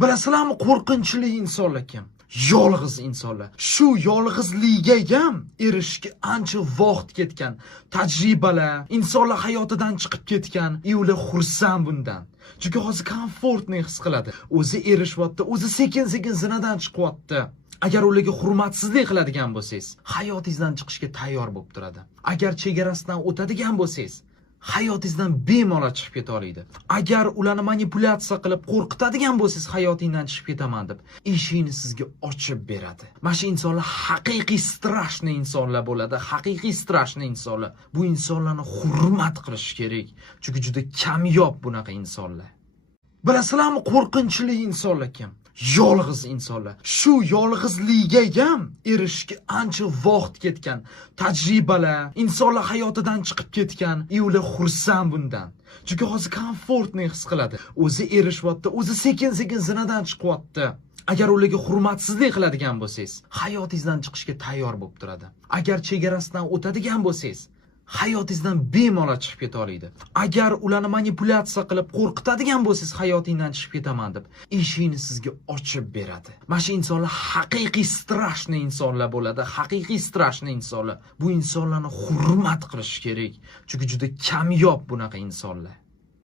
Bilasizlarmi, qo'rqinchli insonlar kim? Yolg'iz insonlar. Shu yolg'izlikka ham erishishga ancha vaqt ketgan, tajribalar, insonlar hayotidan chiqib ketgan, ular xursand bundan. Chunki hozir komfortni his qiladi. O'zi erishyapti, o'zi sekin-sekin zinadan chiqyapti. Agar ularga hurmatsizlik qiladigan bo'lsangiz, hayotingizdan chiqishga tayyor bo'lib turadi. Agar chegarasidan o'tadigan bo'lsangiz, hayotingizdan bemalol chiqib keta oladi. Agar ularni manipulyatsiya qilib qo'rqitadigan bo'lsangiz, hayotingdan chiqib ketaman deb eshikni sizga ochib beradi. Mana shu insonlar haqiqiy strashniy insonlar bo'ladi. Haqiqiy strashniy insonlar. Bu insonlarni hurmat qilish kerak. Chunki juda kamyob bunaqa insonlar. Bilasizlarmi, qo'rqinchli insonlar kim? Yolg'iz insonlar. Shu yolg'izlikka ham erishishga ancha vaqt ketgan, tajribalar, insonlar hayotidan chiqib ketgan, ular xursand bundan. Chunki hozir komfortni his qiladi. O'zi erishyapti, o'zi sekin-sekin zinadan chiqyapti. Agar ularga hurmatsizlik qiladigan bo'lsangiz, hayotingizdan chiqishga tayyor bo'lib turadi. Agar chegarasidan o'tadigan bo'lsangiz, hayotingizdan bemalol chiqib keta oladi. Agar ularni manipulyatsiya qilib qo'rqitadigan bo'lsangiz, hayotingdan chiqib ketaman deb eshikni sizga ochib beradi. Mana shu insonlar haqiqiy strashniy insonlar bo'ladi. Haqiqiy strashniy insonlar. Bu insonlarni hurmat qilish kerak. Chunki juda kamyob bunaqa insonlar.